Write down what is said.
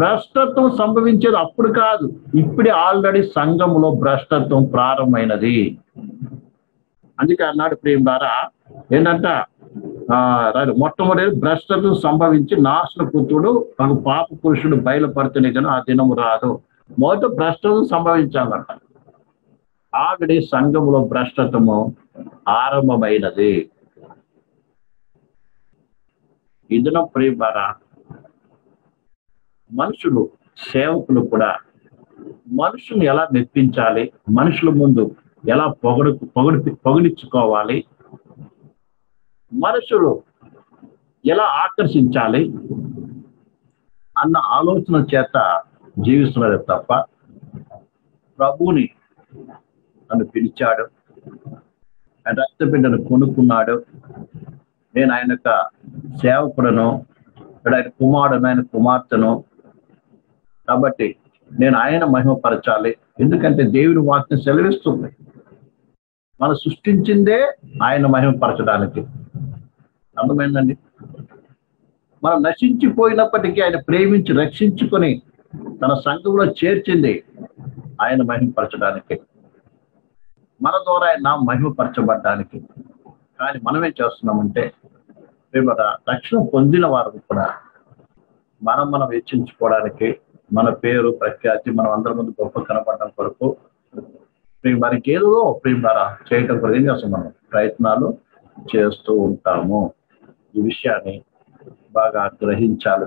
భ్రష్టత్వం సంభవించేది అప్పుడు కాదు, ఇప్పుడే ఆల్రెడీ సంఘములో భ్రష్టత్వం ప్రారంభమైనది. అందుకే అన్నాడు ప్రియులారా, ఏంటంట మొట్టమొదటి భ్రష్టత్వం సంభవించి నాశన పుత్రుడు తన పాప పురుషుడు బయలుపడుతునే కానీ ఆ దినము రాదు. మొదట భ్రష్టత్వం సంభవించాలంట. ఆల్రెడీ సంఘములో భ్రష్టత్వము ఆరంభమైనది. ఈ దినం ప్రియులారా, మనుషులు సేవకులు కూడా మనుషుల్ని ఎలా మెప్పించాలి, మనుషుల ముందు ఎలా పొగిడించుకోవాలి, మనుషులు ఎలా ఆకర్షించాలి అన్న ఆలోచన చేత జీవిస్తున్నారు తప్ప, ప్రభువుని నన్ను పిలిచాడు, ఆయన రక్తబిడ్డను కొనుక్కున్నాడు, నేను ఆయన యొక్క సేవకుడను, ఆయన కుమారుడు, ఆయన కుమార్తెను, కాబట్టి నేను ఆయన మహిమపరచాలి. ఎందుకంటే దేవుని వాక్యం సెలవిస్తుంది, మనం సృష్టించిందే ఆయన మహిమపరచడానికి. అర్థమైందండి? మనం నశించిపోయినప్పటికీ ఆయన ప్రేమించి రక్షించుకొని తన సంఘంలో చేర్చింది ఆయన మహిమపరచడానికి, మన ద్వారా ఆయన మహిమపరచబడ్డానికి. కానీ మనం ఏం చేస్తున్నామంటే, రక్షణ పొందిన వారు కూడా మనం వెచ్చించుకోవడానికి, మన పేరు ప్రఖ్యాతి మనం అందరి ముందు గొప్ప కనపడడం కొరకు మరికి ఏదో చేయటం కొరకు ఏం చేస్తాం, మనం ప్రయత్నాలు చేస్తూ ఉంటాము. ఈ విషయాన్ని బాగా గ్రహించాలి.